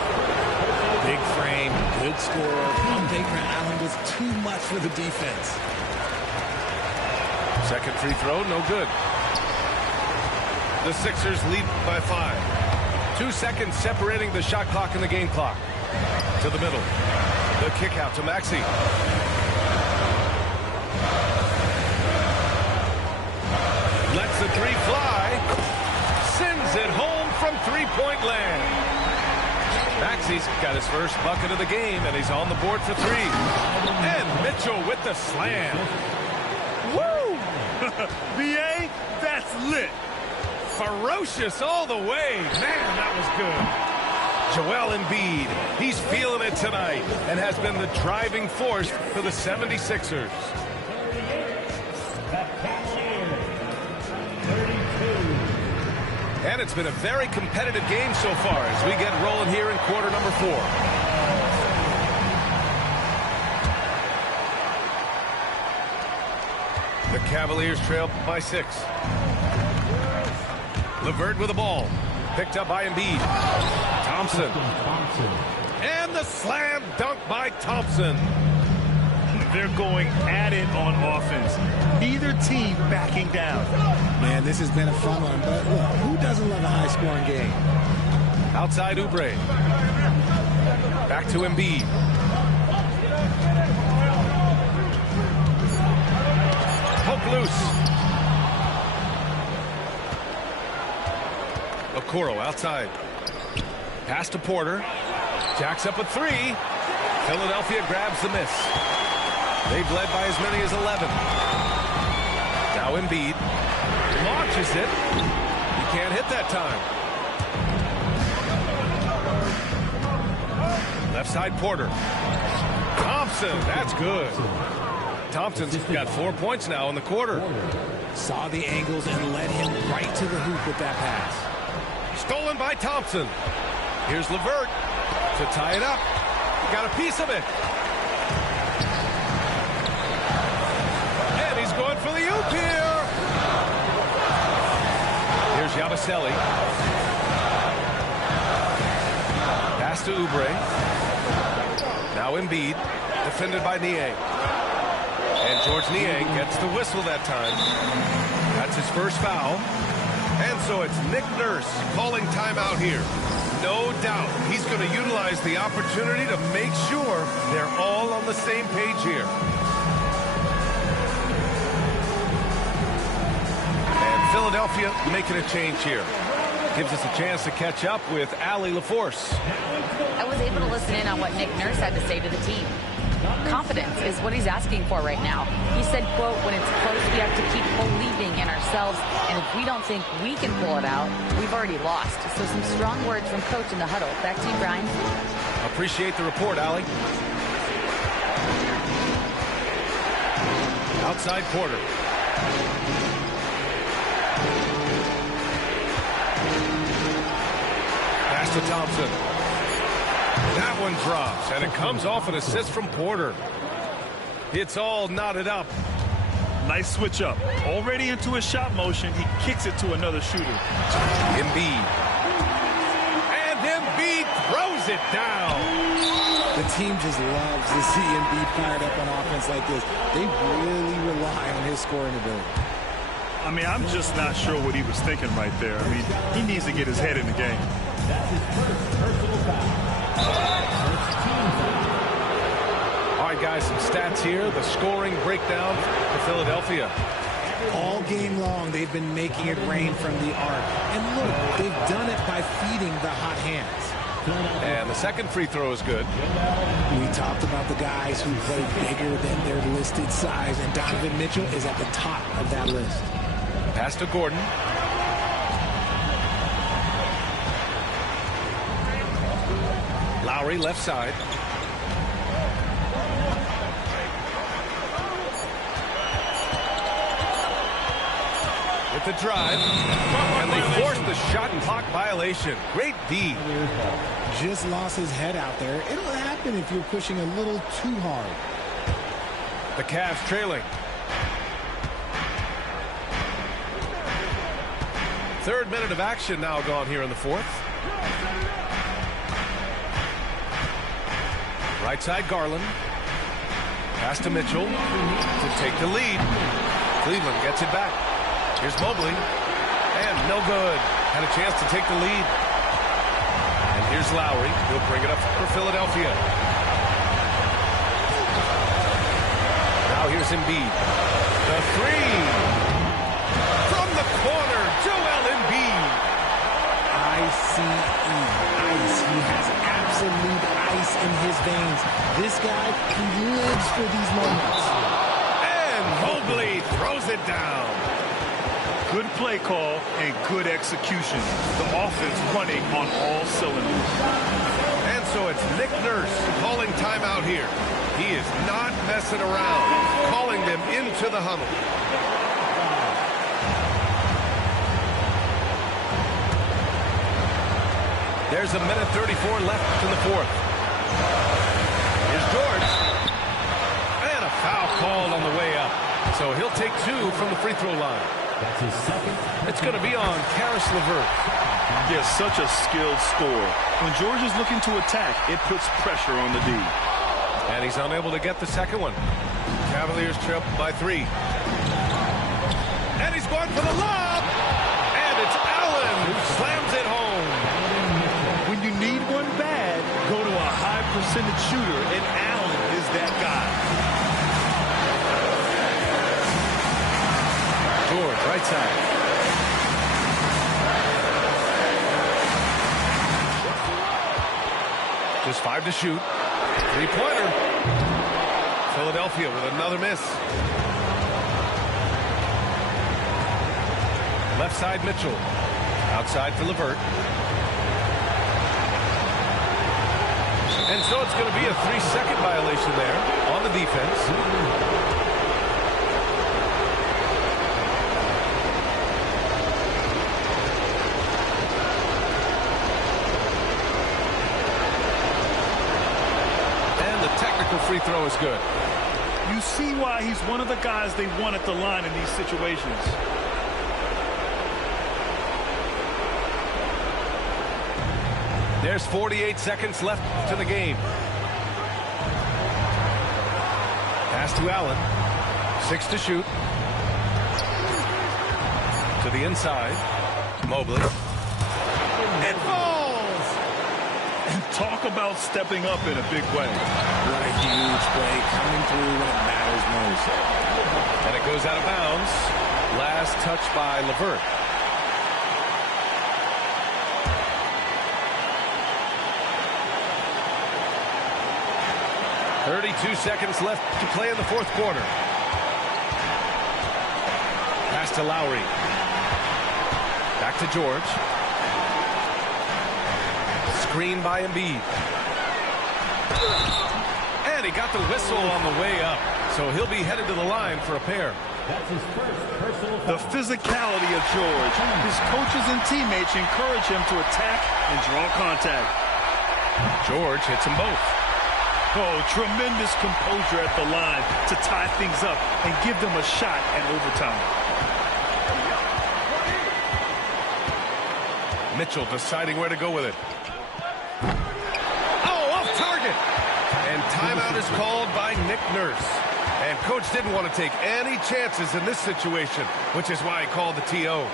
Big frame, good scorer. On paper, Allen was too much for the defense. Second free throw, no good. The Sixers lead by 5. 2 seconds separating the shot clock and the game clock. To the middle. The kick out to Maxey. Lets the three fly. Sends it home from three-point land. Maxey's got his first bucket of the game, and he's on the board for 3. And Mitchell with the slam. Woo! BA, that's lit. Ferocious all the way. Man, that was good. Joel Embiid, he's feeling it tonight and has been the driving force for the 76ers. And it's been a very competitive game so far as we get rolling here in quarter number 4. The Cavaliers trail by 6. LeVert with the ball. Picked up by Embiid. Thompson. And the slam dunk by Thompson. They're going at it on offense. Neither team backing down. Man, this has been a fun one, but look, who doesn't love a high-scoring game? Outside Oubre. Back to Embiid. Poke loose. Okoro outside. Pass to Porter. Jacks up a 3. Philadelphia grabs the miss. They've led by as many as 11. Now Embiid launches it. He can't hit that time. Left side Porter. Thompson, that's good. Thompson's got 4 points now in the quarter. Saw the angles and led him right to the hoop with that pass. Stolen by Thompson. Here's LeVert to tie it up. Got a piece of it. And he's going for the oop here. Here's Yabusele. Pass to Oubre. Now Embiid, defended by Niang. And George Niang gets the whistle that time. That's his first foul. And so it's Nick Nurse calling timeout here. No doubt he's going to utilize the opportunity to make sure they're all on the same page here. And Philadelphia making a change here. Gives us a chance to catch up with Allie LaForce. I was able to listen in on what Nick Nurse had to say to the team. Confidence is what he's asking for right now. He said, quote, when it's close, we have to keep believing in ourselves. And if we don't think we can pull it out, we've already lost. So some strong words from coach in the huddle. Back to you, Brian. Appreciate the report, Allie. Outside Porter. Pass to Thompson. That one drops, and it comes off an assist from Porter. It's all knotted up. Nice switch up. Already into his shot motion, he kicks it to another shooter. Embiid. And Embiid throws it down. The team just loves to see Embiid fired up on offense like this. They really rely on his scoring ability. I mean, I'm just not sure what he was thinking right there. I mean, he needs to get his head in the game. That's his first personal foul. All right, guys, some stats here. The scoring breakdown for Philadelphia. All game long, they've been making it rain from the arc. And look, they've done it by feeding the hot hands. And the second free throw is good. We talked about the guys who play bigger than their listed size, and Donovan Mitchell is at the top of that list. Pass to Gordon. Lowry left side. With the drive. And they forced the shot and clock violation. Great D. Just lost his head out there. It'll happen if you're pushing a little too hard. The Cavs trailing. Third minute of action now gone here in the fourth. Right side Garland. Pass to Mitchell to take the lead. Cleveland gets it back. Here's Mobley. And no good. Had a chance to take the lead. And here's Lowry. He'll bring it up for Philadelphia. Now here's Embiid. The three. From the corner, Joel Embiid. ICE. Ice. He has absolute ice in his veins. This guy, he lives for these moments. And Mobley throws it down. Good play call and good execution. The offense running on all cylinders. And so it's Nick Nurse calling timeout here. He is not messing around, calling them into the huddle. There's a minute 34 left in the fourth. Here's George. And a foul called on the way up. So he'll take two from the free throw line. That's his second. It's going to be on Karis LeVert. Yes, such a skilled scorer. When George is looking to attack, it puts pressure on the D. And he's unable to get the second one. Cavaliers trail by 3. And he's going for the lob. And it's Allen who slams it home. When you need one bad, go to a high percentage shooter, and Allen is that guy. George, right side. Just 5 to shoot. Three-pointer. Philadelphia with another miss. Left side, Mitchell. Outside for LeVert. And so it's going to be a 3-second violation there on the defense. Free throw is good. You see why he's one of the guys they want at the line in these situations. There's 48 seconds left to the game. Pass to Allen. 6 to shoot. To the inside. Mobley. It falls! Talk about stepping up in a big way. What a huge play coming through when it matters most. And it goes out of bounds. Last touch by LeVert. .32 seconds left to play in the fourth quarter. Pass to Lowry. Back to George. Screen by Embiid. And he got the whistle on the way up. So he'll be headed to the line for a pair. That's his first personal The physicality of George. His coaches and teammates encourage him to attack and draw contact. George hits them both. Oh, tremendous composure at the line to tie things up and give them a shot at overtime. Mitchell deciding where to go with it. Oh, off target. And timeout is called by Nick Nurse. And coach didn't want to take any chances in this situation, which is why he called the TO.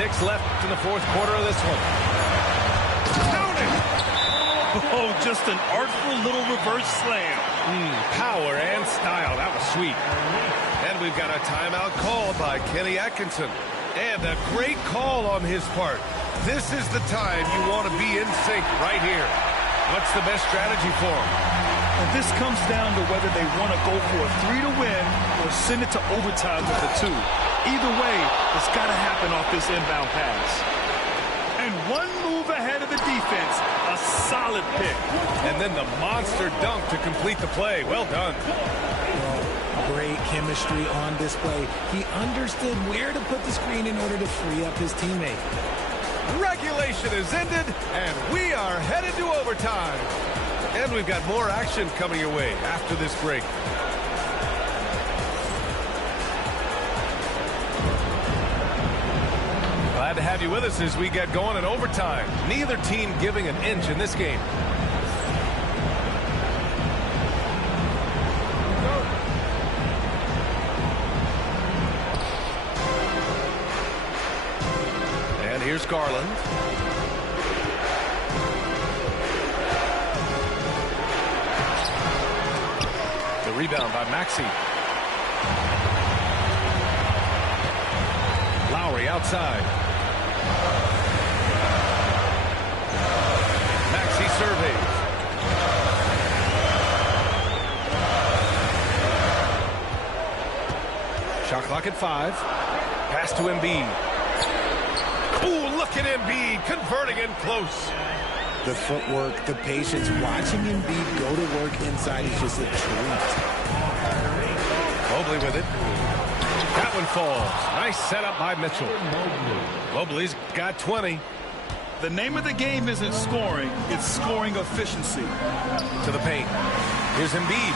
6 left in the fourth quarter of this one. Counting! Oh, just an artful little reverse slam. Power and style. That was sweet. And we've got a timeout called by Kenny Atkinson. And a great call on his part. This is the time you want to be in sync right here. What's the best strategy for him? And this comes down to whether they want to go for a 3 to win or send it to overtime with the 2. Either way, it's got to happen off this inbound pass. And one move ahead of the defense, a solid pick. And then the monster dunk to complete the play. Well done. Great chemistry on display. He understood where to put the screen in order to free up his teammate. Regulation is ended, and we are headed to overtime. And we've got more action coming your way after this break. Glad to have you with us as we get going in overtime. Neither team giving an inch in this game. And here's Garland. The rebound by Maxey. Lowry outside. Maxey surveys. Shot clock at 5. Pass to Embiid. Ooh, look at Embiid converting in close. The footwork, the patience, watching Embiid go to work inside is just a treat. Mobley with it. That one falls. Nice setup by Mitchell. Mobley's got 20. The name of the game isn't scoring, it's scoring efficiency. To the paint. Here's Embiid.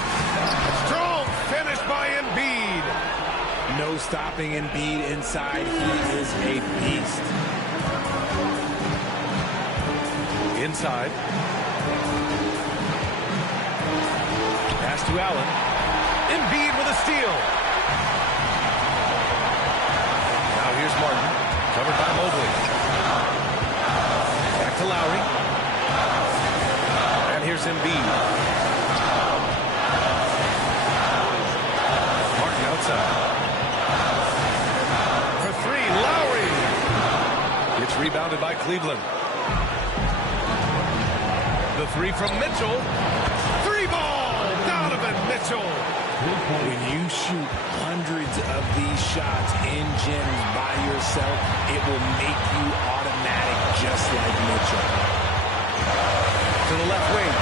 Strong finish by Embiid. No stopping Embiid inside. He is a beast. Inside. Pass to Allen. Embiid with a steal. Now here's Martin. Covered by Mobley. Back to Lowry. And here's Embiid. Martin outside. For 3, Lowry. It's rebounded by Cleveland. The 3 from Mitchell. 3 ball. Donovan Mitchell. When you shoot hundreds of these shots in gyms by yourself, it will make you automatic just like Mitchell. To the left wing.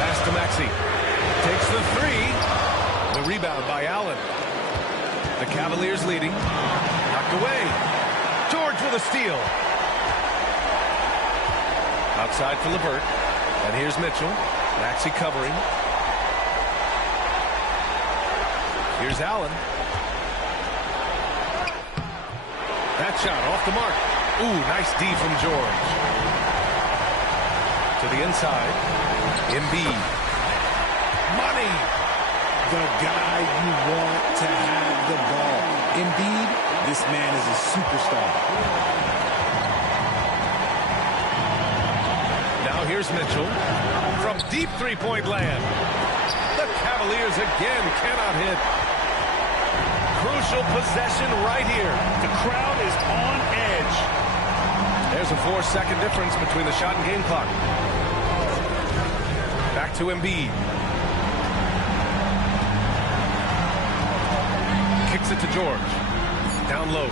Pass to Maxey. Takes the 3. The rebound by Allen. The Cavaliers leading. Knocked away. George with a steal. Outside for LeVert. And here's Mitchell. Maxey covering. Here's Allen. That shot off the mark. Ooh, nice D from George. To the inside. Embiid. Money. The guy you want to have the ball. Embiid, this man is a superstar. Now here's Mitchell from deep three-point land. The Cavaliers again cannot hit. Crucial possession right here. The crowd is on edge. There's a 4-second difference between the shot and game clock. Back to Embiid. Kicks it to George. Down low.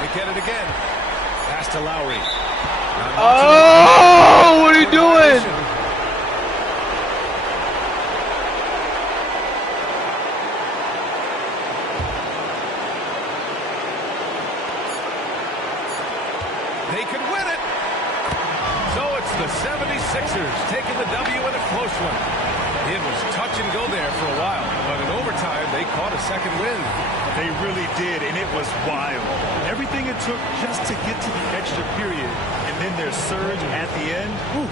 They get it again. Pass to Lowry. Oh, what are you doing? They could win it. So it's the 76ers taking the W in a close one. It was touch and go there for a while, but in overtime, they caught a second win. They really did, and it was wild. Everything it took just to get to the extra period, and then their surge at the end, whew,